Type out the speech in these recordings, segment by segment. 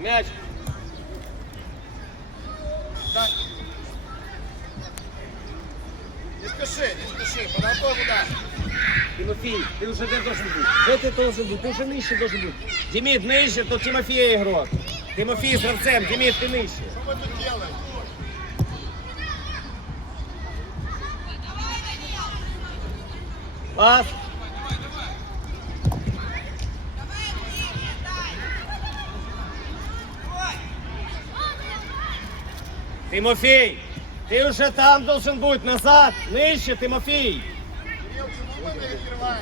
М'яч. Так. Не спеши, не спеши, подготовь удар. Тимофей, ты уже где должен быть? Где ты должен быть? Ты уже нижче должен быть. Демид, нижче, то Тимофей игрок. Тимофей с гравцем, Демид, ты нижче. Что вы тут делаете? Пас. Тимофій, ти вже там должен бути, назад, нижче, Тимофій. Кирилл?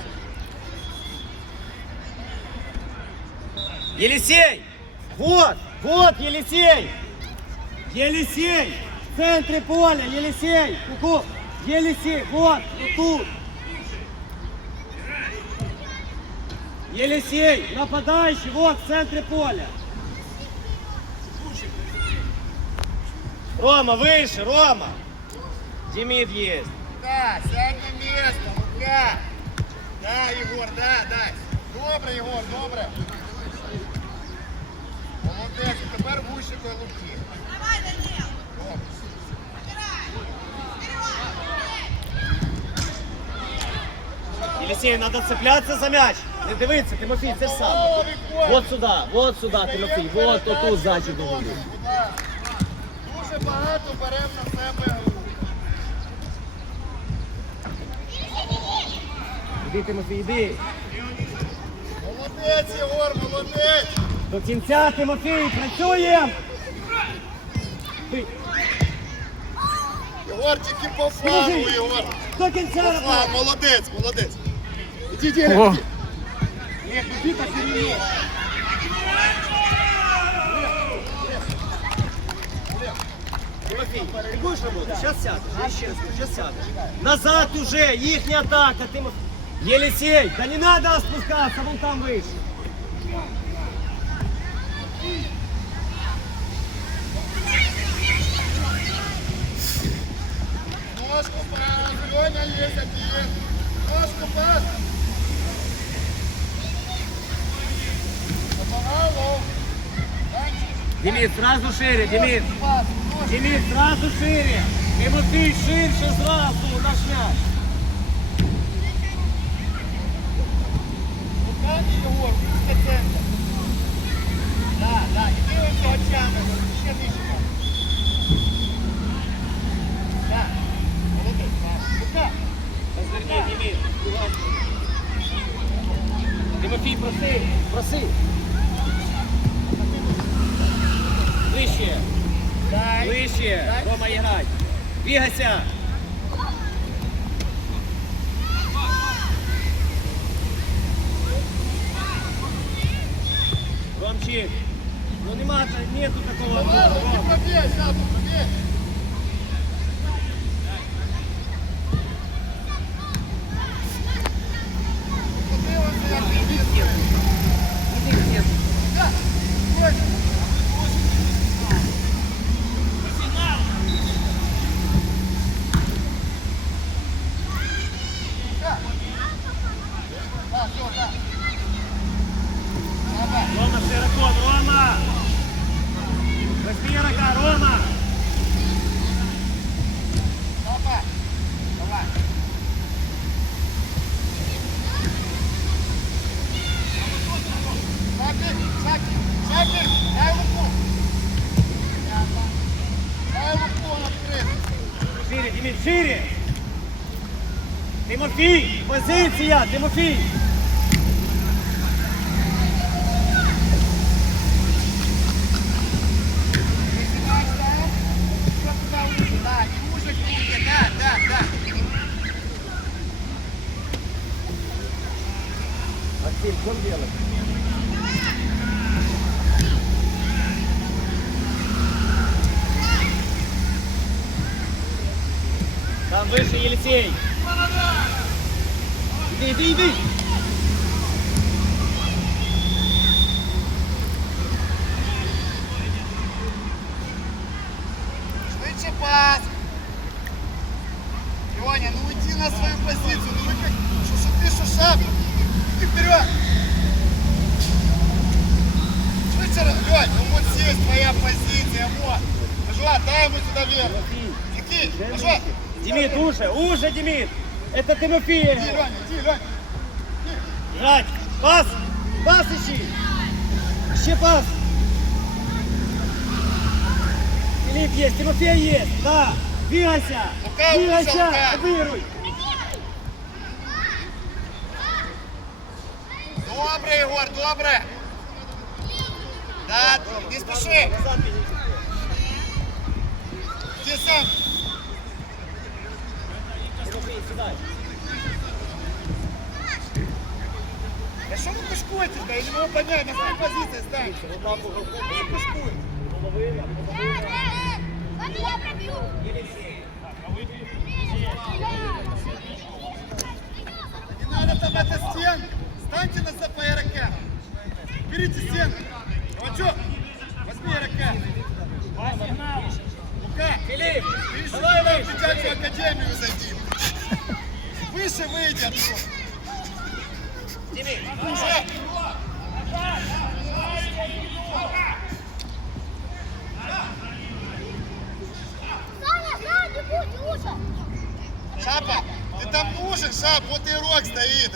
Елисей! Вот, вот Елисей! Елисей! В центре поля, Елисей! Ку-ку! Елисей, вот, вот тут! Елисей, нападающий, вот в центре поля! Рома, выше, Рома! Демид есть! Да, сядь на место, Лука. Да, Егор, да, да. Добре, Егор, добре. Молодець, тепер вущикою Луки. Давай, Данил! Добре. Елисей, надо цепляться за мяч! Не дивиться, Тимофій, це ж сам! Вот сюда, вот сюда, Тимофій, вот отут ззаді багато беремо на себе гру. Іди, Тимофій, іди. Молодець, Єгор, молодець. До кінця, Тимофій, працюємо! Єгор, тільки по флангу, Єгор. До кінця, По флангу, молодець, молодець. Іди, іди, іди. Ні, іди посередині. Тимофій, ти будеш работать? Сейчас сядеш, я ще раз говорю, сейчас сядеш. Назад уже, їхня атака, Тимофій. Елисей, да не надо спускаться, вон там выше. Ножку пас, Леня есть один. Ножку пас. Помогал, Демид, сразу шире, Демид. Пас, Или сразу шире. И вот ты ширше сразу нажмешь. Руками его, близко центр. Да, да, и ты его очами, еще нижче. Да. Молодец, да. Рука. Разверни, Димит. Тимофій, проси, проси. Ближче. Ближче. Рома, грай. Бігайся. Ромчик, ну нема, нету такого. Давай, руки Ром. Тимофій! Позиція, Тимофій! Да, не мужик, да, да, да. Максим, что делать? Там выше Елисей. Иди, иди, иди. Швидше пас. Леня, ну уйди на свою позицию. Ну вы как, что ты, шаг. И вперед. Швидше, Лень, ну вот Твоя позиция, вот. Ажуа, дай ему сюда вверх. Закинь, Ажуа. Демид, уже, уже, Демид. Это Тимофей. Иди, Леня, иди, Леня. Играть. Пас. Пас ищи. Еще пас. Филипп есть, Тимофей есть. Да. Двигайся. Двигайся. Обыгрывай. Добре, Егор, добре. Да, не спеши. Сам. Да что вы пушкуете, да? Я не могу понять, на какой позиции стань. Не пушкуй. я пробью! Не надо там это стен. Станьте на за по РК. Берите стену. Новачок, возьми РК. Лука, Филипп, давай туда в академию зайди. Выше Уша! Шапа, ты там нужен, Шап, вот и игрок стоит.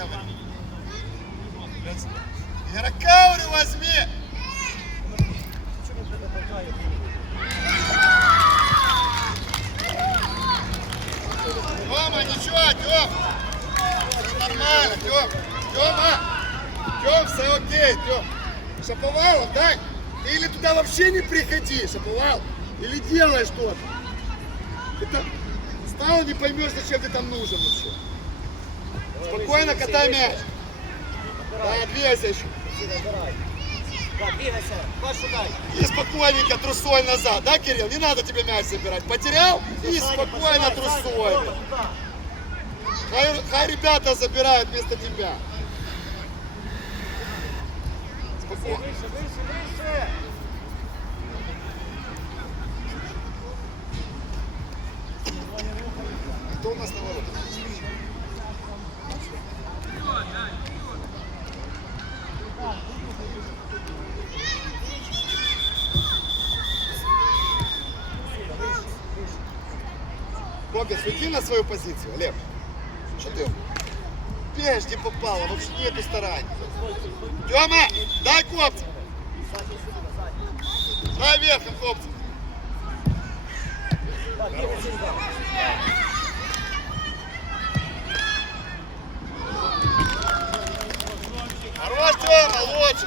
Игрока, говорю, возьми. Тёма, ничего, Тём. Нормально, Тём. Тёма. Тём, все окей, Тём. Шаповалов, дай. Ты или туда вообще не приходи, Шаповал, или делай что-то. Ты там стал, не поймешь, зачем ты там нужен вообще. Спокойно катай мяч. Да, двигайся еще. Да, двигайся. Пас шутай. И спокойненько трусой назад, да, Кирилл? Не надо тебе мяч забирать. Потерял и спокойно трусой. Хай, хай ребята забирают вместо тебя. Спокойно. Выше, выше, выше. Кто у нас на воротах? Бога, свети на свою позицию, Олег. Что ты? Пеш не попало, вообще нету стараний. Тёма, дай копцу. Дай верхом, ребят. Хорош, Тёма, лучше.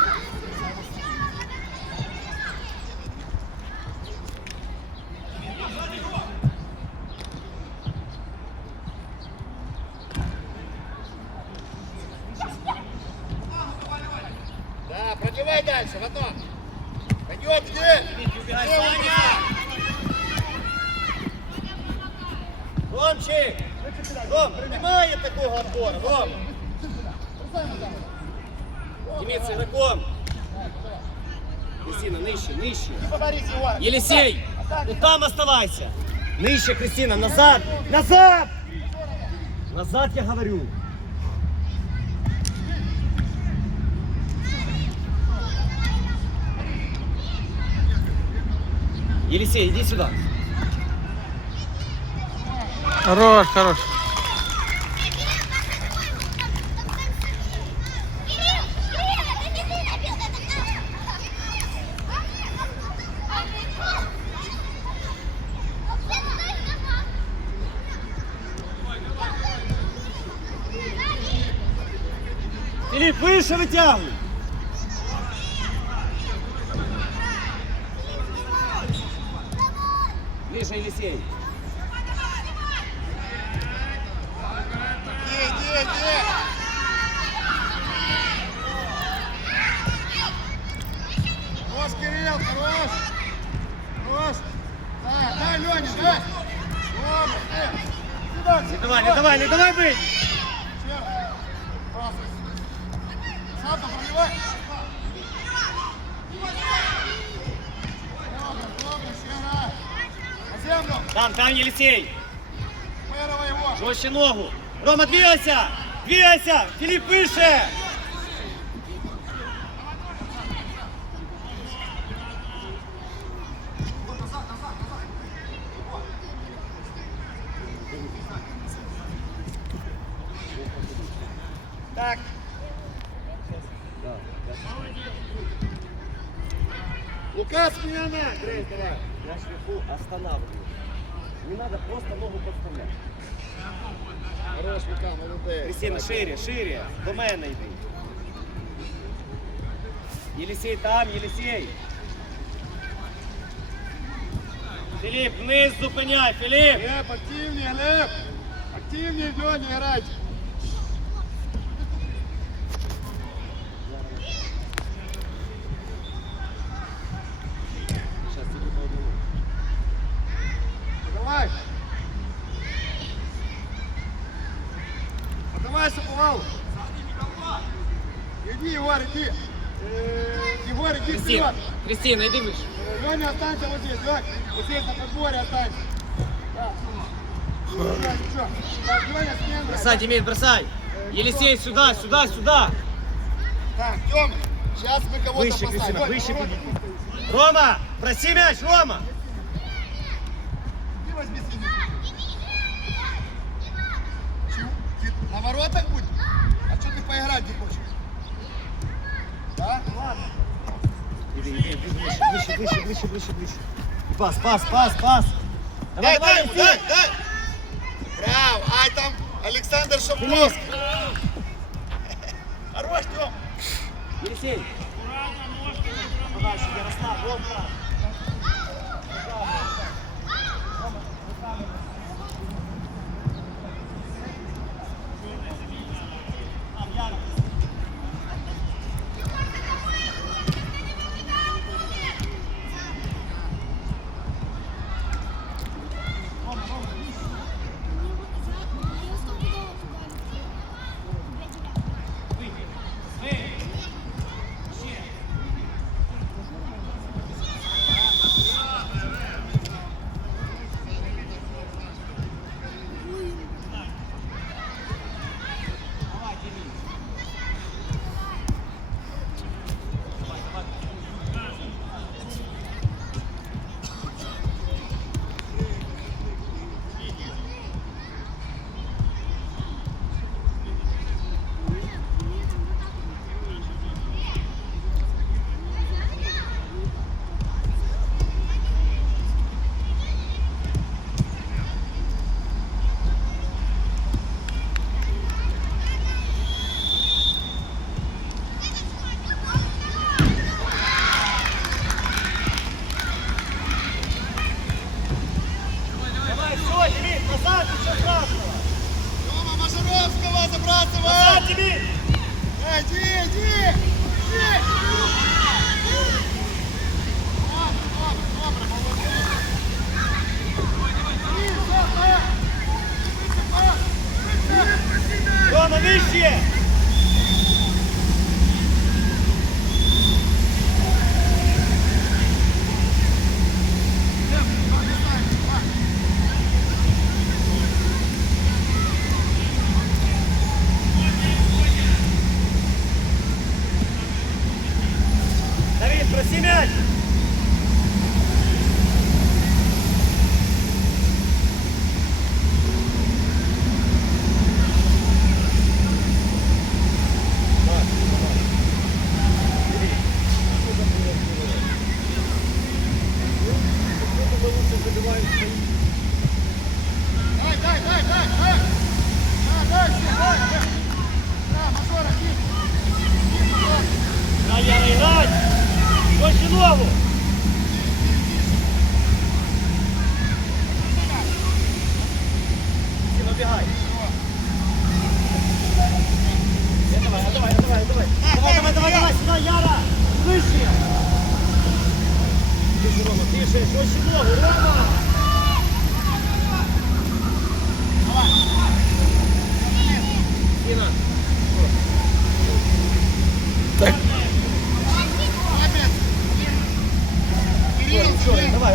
Да, пробивай дальше, в одно. Пойдем, где? убегай, Тёма, Саня! Ромчик! Ром, немає такого отбора, Ром! Демид с игроком! Кристина, нижче, нижче! Елисей! Ну там оставайся! Нижче, Кристина, назад! Назад! Назад, я говорю! Елисей, иди сюда! Хорош, хорош. Филипп, выше вытягивай! Ближе, Елисей! Где, где, где? Хорош, Кирилл, хорош. Хорош. Да, дай, Леня, дай. Добро, э. Сюда, Не давай, не давай, не давай быть! Саша, пробивай. Там, там Елисей! Жестче ногу! Рома, двигайся! Двигайся! Филипп, выше! Лука, смена! Грейс, давай. Я шляху останавливаю. Не надо просто ногу подставлять. Хорош, Лука, молодець. Кристина, шире, шире. До мене йди. Єлісей там, Єлісей. Філіп, вниз зупиняй, Філіп. Глеб, активнее, Глеб! Активнее, Леня, играть! Давай, Шаповал! Иди, Егор, иди! Э, Егор, иди вперед! Кристина, йди вище. Леня, останься вот здесь, Лёнь. Вот здесь на подборе останься. Да. Так. Бросай, Демид, бросай. Елисей, сюда, сюда, сюда. Так, Тёма, сейчас мы кого-то Выше. Кристина, выше. Рома, проси мяч, Рома. Воротах будешь? А что ты поиграть не хочешь? Да? Ладно. Иди, иди, иди, выше, выше, выше, выше, выше, выше. Пас, пас, пас, пас. Давай, Дай, дай давай, ему, дай, дай. Браво. Ай, там Александр Шаповский. Хорош, Тём. Елисей. Подальше, Ярослав, вон прав.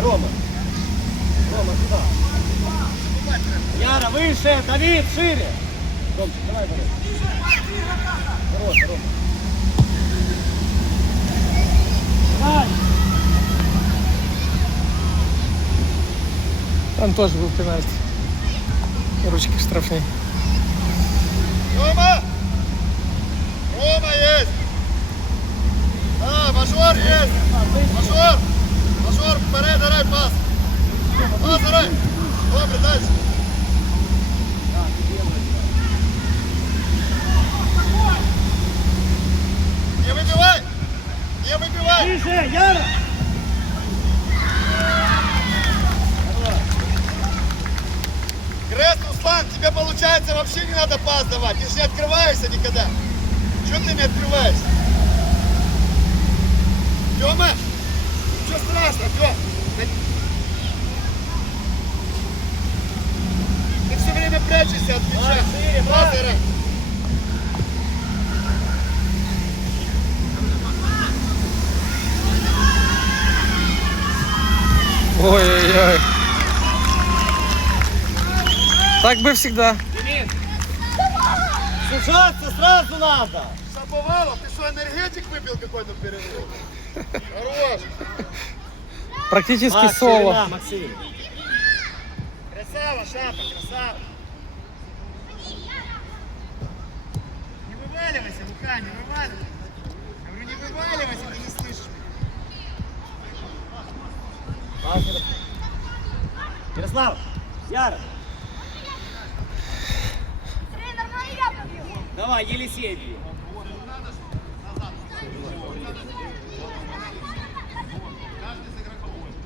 давай, Рома. Рома, сюда. Яра, выше, Давид, шире. Ромчик, давай, давай. Хорош, Рома. Давай. там теж був пенальті. Ручки штрафні. Рома! Рома есть! Мажор є! Мажор! Мажор, вперед, грай, пас! Пас, грай! Добре, далі! Не вибивай! Не вибивай! Ближе, Яра! Крест, Руслан, тебе получается вообще не надо пас давать. Ты же не открываешься никогда. Чего ты не открываешься? Тёма, ничего страшного, Тём. Ты все время прячешься от мяча. Марк, шире, Пас Марк. играй. Ой-ой-ой. Так бы всегда. Сужаться сразу надо! Шаповалов, ты что, энергетик выпил какой-то перерыв? Хорош. Практически Макс, соло. ширина, Максим. Красава, Шапа, красава. Не вываливайся, Лука, не вываливайся. Говорю, не вываливайся, Пас, Ярослав. Ярослав! Яра! Смотри, нормально я побью. Давай, Елисей бей.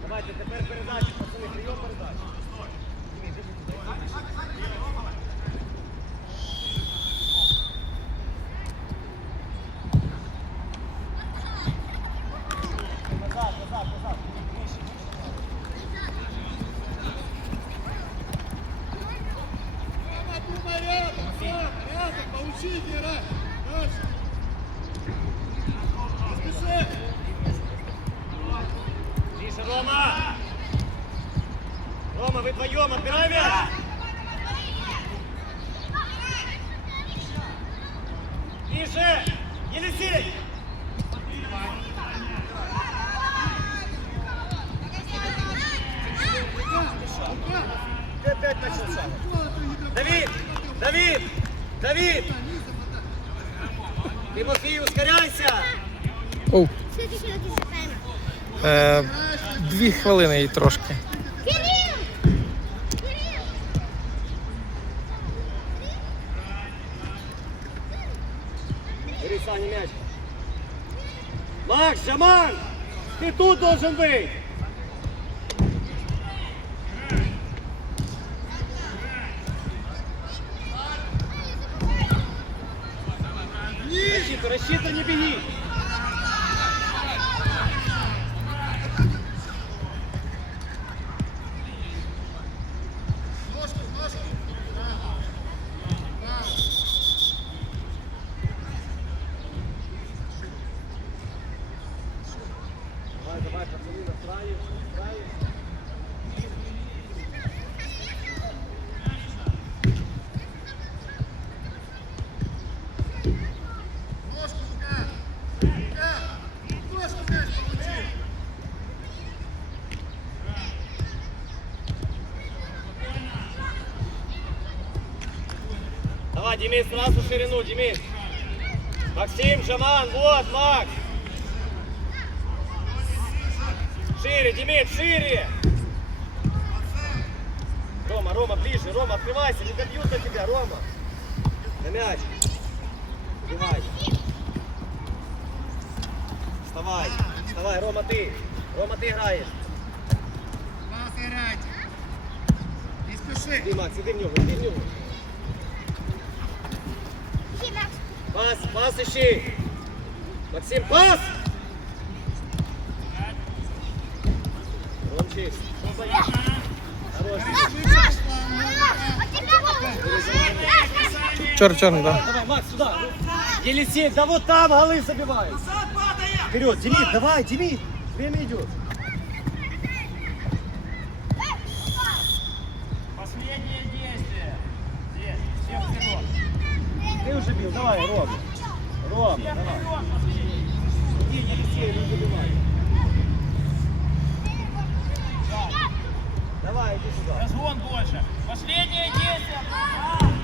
Давайте тепер передачу, пацани, прийом передачу. Рома, вы вдвоем, отбирай мяч! Елисей! Давид! Давид! Давид! Тимофей, ускоряйся! Е, дві хвилини і трошки. Бери, Саня, мяч. Макс, Жаман! Ты тут должен быть! Рассчитывай, не беги! Демид, сразу ширину, Демид. Максим, Жаман, вот, Макс. Шире, Демид, шире. Рома, Рома, ближе, Рома, открывайся, не добьют на тебя, Рома. На мяч. Убивай. Вставай, вставай, Рома, ты. Рома, ты играешь. Пас играть. Не спеши. Иди, Макс, иди в него, иди в него. Іди, Макс. Пас, пас ищи. Максим, пас! Получше! Чор чорний, да. Давай, Макс, сюда. Елисей, да вот там голы забивают. Вперед, Демид, давай, Демид. Время идет. Ты уже бил, давай, Ром. Ром, Все давай. Иди, Елисей, не забивай. Давай, иди сюда. Разгон больше. Последнее действие.